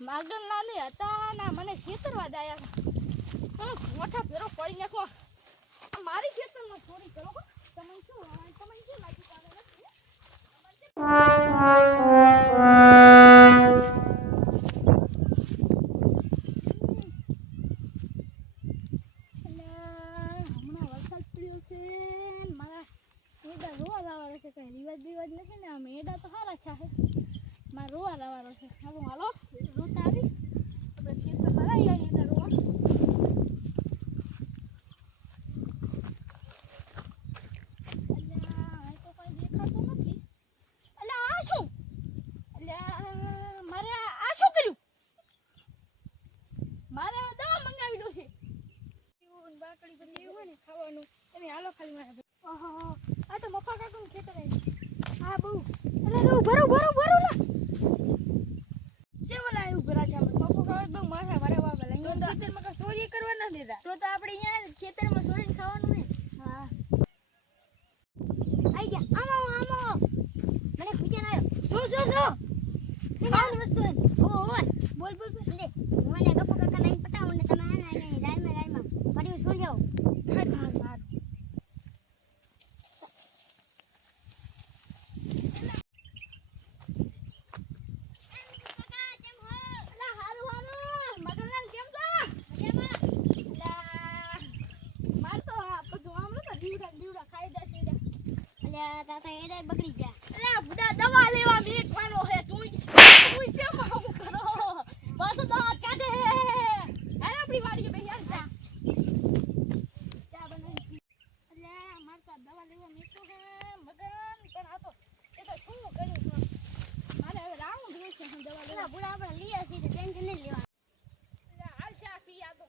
માગણના લાલી હતા ના મને છેતરવા હતા હમ, મોટા ફેરો પડી નાખો. મારી ખેતરમાં ચોરી કરો હો. તમને શું આ તમને શું લાગી પડ્યો છે કઈ રિવાજ બિવાજ નથી ને આ મેડા તો સારા છે. મારે રોવા લાવવાનો છે. હાલો હાલો. રોતા આવી. આપણે ખેતરમાં લઈ આવીએ ત્યાં રોવા. અલ્યા, તો કોઈ દેખાતું નથી. અલ્યા, આ શું? અલ્યા, મારે આ આ શું કર્યું? મારે આ મંગાવી દો છે. એવું ને બાકડી એવું હોય ને ખાવાનું. તમે હાલો ખાલી મારા ઓહો આ તો મફા કાકાનું ખેતર હા બહુ. અરે રો ભરો ભરો ભરો છે આપણે? બહુ માથા મારે તો- ખેતરમાં ચોરી કરવા ના દેતા તો તો આપણે અહીંયા ખેતરમાં સોરીને ખાવાનું ને હા. આઈ ગયા. આમ આવો મને પૂછ્યા આવ્યો શું શું શું? ખાવાની વસ્તુ હે ઓ બોલ બોલ બોલ. મને ગપુ કાકા નહીં પટાવું ને તમે આને આને રાઈમાં રાઈમાં ફરી છોડી જાઓ હાર હાર હાર કાકા કેમ હો અલા હારું હારું મગનલાલ કેમ છો મજામાં અલા માર તો આ બધું આમ નતો દીવડા ને દીવડા ખાઈ જશે રે એડા બગડી ગયા. અલા બુડા દવા લેવા મેકવાનો હે તું. તું કેમ આવું કરો? પાછો દાંત કાઢે હાલ આપણી વાડીએ તો આ દવા લેવા મેકો હે મગન. પણ આ તો એ તો શું કર્યું મારે હવે રાઉન્ડ જોઈશે છે દવા લેવા. બુડા આપણે ટેન્શન નહીં લેવાનું. હાલ ચા પી આ તો.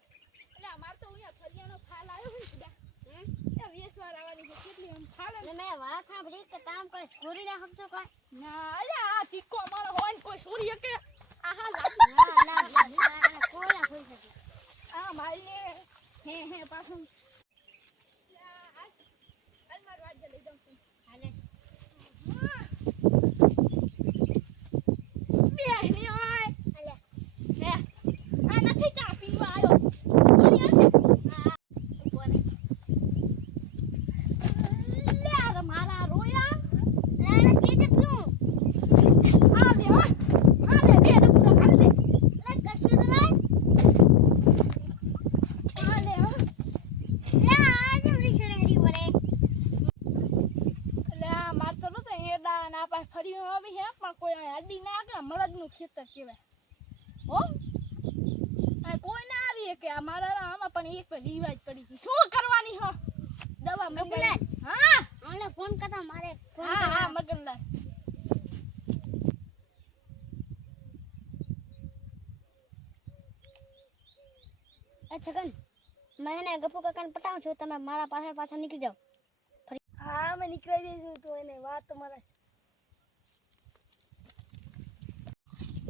અલા માર તો અહીંયા ફરિયાનો ફાલ આવ્યો હોય ને વાર આવવાની છે. કેટલી આમ ફાલ ને. મેં વાત સાંભળી કે તામ કોઈ છોડી ના શકતો કોઈ? ના અલા આ ચીકો મારો હોય ને કોઈ સૂર્ય કે આહા ના ના ના, કોઈ ના છોડી શકે આ મારી હે હે પાછું. હાલ હાલ મારું રાજ્ય લઈ જાઉં છું હાલે હા. બેહની હોય અલ્યા હે આ નથી ચા પીવા આવ્યો કોની આવશે હા કોની લે આ મારા રોયા અલ્યા ચીજ પીવું આ લે હો. આ લે બે ડબકા ખાઈ લે અલ્યા કશું તો લાય આ લે હો. અલ્યા આજે ઉડી છડે હરી વરે એટલે આ માર તો નતો એડા ને આ પાસે ફરી આવી હે પણ કોઈ આ અડી ના મળદનું ખેતર કહેવાય. હો? આ કોઈ ના આવી કે અમારા આમાં પણ એક રિવાજ પડી ગઈ શું કરવાની હો? દવા મગનલાલ. હા? મને ફોન કરતા મારે હા હા. મગનલાલ. છગન મેં એને ગપુ કાકાને પટાવું છું તમે મારા પાછળ પાછળ નીકળી જાઓ. હા મેં નીકળી જઈશું તો એને વાત તમારા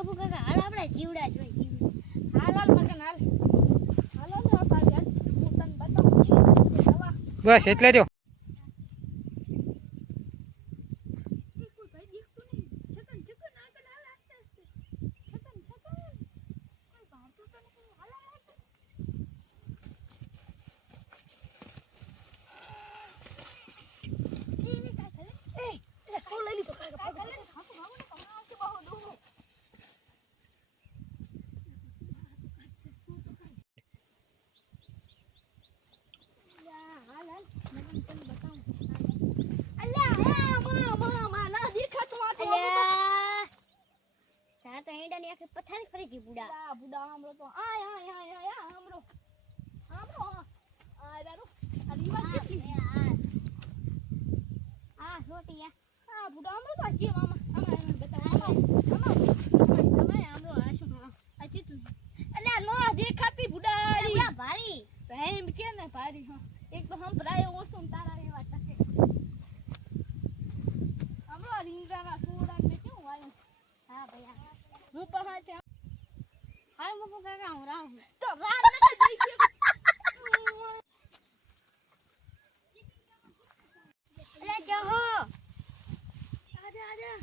ગપુ કાકા, હાલ આપણે જીવડા જોઈ જીવડા. હાલ હાલ મગન હાલ. હાલો ને હું તને બતાવું બસ, એટલે જો એ કોઈ ભાઈ દેખતું નહીં છકન છકન આગળ હાલ આસ્તે આસ્તે છકન છકન કોઈ ભારતું તો નહીં હાલ હાલ હાલ. એ નહીં કાંઈ કરે. એ એ સ્કૂલ લઈ લીધો કાકા કાંઈ કરે ને. હાથું ભાગો ને, હમણાં આવશે બહુ દૂર. યા, હાલ હાલ મગન તને બતાવું અલ્યા હા મા મા મા ના દેખાતું આ તો અલ્યા તાર તો ઈંડા ની આખી પથારી ફરી ગઈ બુડા બુડા આમરો તો આય આય આય આય આય, આમરો આમરો આ. આ દારૂ આ રીવા કેટલી હા છોટી આ બુડા આમરો તો આજે કેમ આમાં આમાં આમાં બતાવો આમાં આમાં હું પહાડે હાલ મુ કાકા હું રામ તો રાત નથી દઈ છે અરે જહો આજા આજા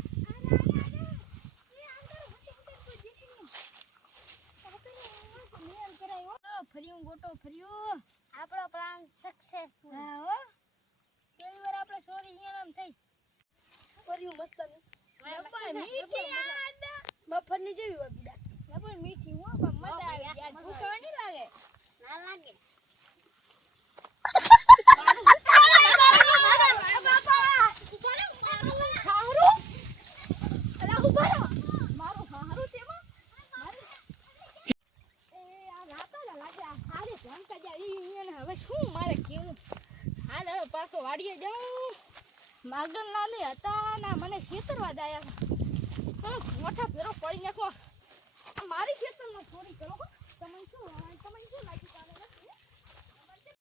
ફર્યું ગોટો ફર્યું આપણો પ્લાન સક્સેસફુલ હા હો પેલી વાર આપણે સોરી અહીંયા થઈ મસ્ત મીઠી યાદ મફતની જેવી હોય બીડા પણ મીઠી હો પણ મજા આવે. યાર, ભૂખ નહીં લાગે? ના લાગે. હવે શું મારે કેવું હાલ હવે પાછો વાડીએ જાઉં. માગણ લાલે હતા ના મને છેતરવા જ મોટા ફેરો પડી નાખો. મારી ખેતરમાં થોડી કરો તમે શું તમે શું લાગી ચાલે